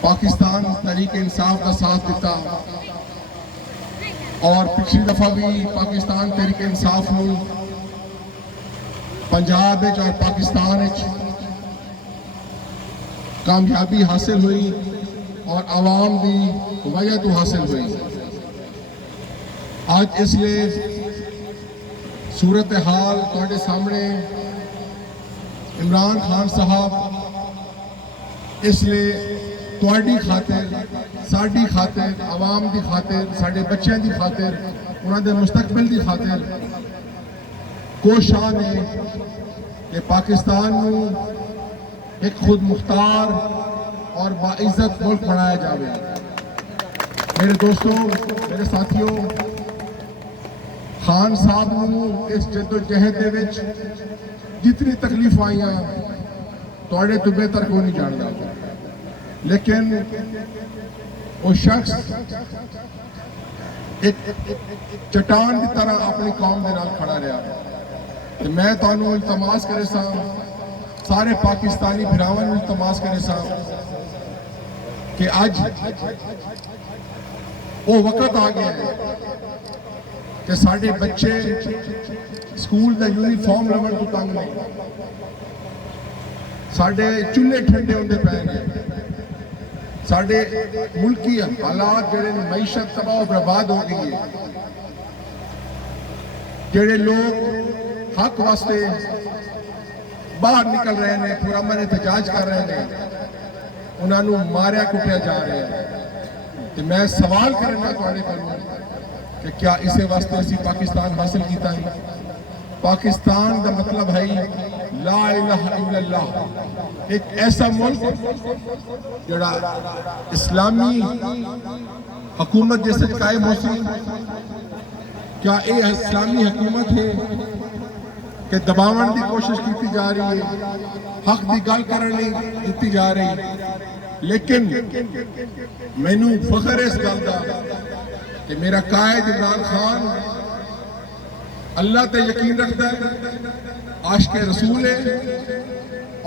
پاکستان تحریک انصاف کا ساتھ دیتا اور پچھلی دفعہ بھی پاکستان تحریک انصاف نو پنجاب اور پاکستان کامیابی حاصل ہوئی اور عوام دی وجہ تو حاصل ہوئی. آج اس لیے صورتحال تواڈے سامنے عمران خان صاحب اس لیے تواڈی خاطر ساڈی خاطر عوام دی خاطر ساڈے بچیاں دی خاطر انہاں دے مستقبل دی خاطر کوشاں نے کہ پاکستان نو ایک خود مختار اور باعزت ملک بنایا جاوے. میرے دوستوں، میرے ساتھیوں، خان صاحب نو اس جد و جہد دے وچ جتنی تکلیف آئیاں تواڈے تو بہتر کوئی نہیں جاندا، لیکن وہ شخص ایک چٹان کی طرح اپنی قوم دے نال کھڑا رہا. تو میں تانوں التماس کرے سا، سارے پاکستانی بھراواں نوں التماس کرے سا کہ اج وہ وقت آ گیا ہے کہ ساڈے بچے سکول دا یونیفارم لون تو تنگ نہیں، ساڈے چولہے ٹھنڈے ہوندے پے نے، ساڈے ملکی حالات جڑے معیشت تباہ و برباد ہو گئی ہے، جڑے لوگ حق واسطے باہر نکل رہے ہیں، پرامن احتجاج کر رہے ہیں، انہاں نوں ماریا کٹیا جا رہا ہے. تو میں سوال کرنا تواڈے کولوں کہ کیا اسے واسطے اسی پاکستان حاصل کیتا ہے؟ پاکستان دا مطلب ہے لا الہ الا اللہ، ایک ایسا ملک جڑا اسلامی حکومت جیسے قائم ہو سی. کیا یہ اسلامی حکومت ہے کہ دباون دی کوشش کی جا رہی ہے، حق دی گل کرنے دیتی جا رہی؟ لیکن مینوں فخر اس گل دا کہ میرا قائد عمران خان اللہ تے یقین رکھتا ہے، عاشق رسول ہے،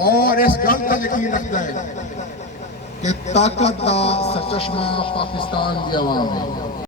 اور اس گل تے یقین رکھتا ہے کہ طاقت دا سرچشمہ پاکستان دی عوام ہے.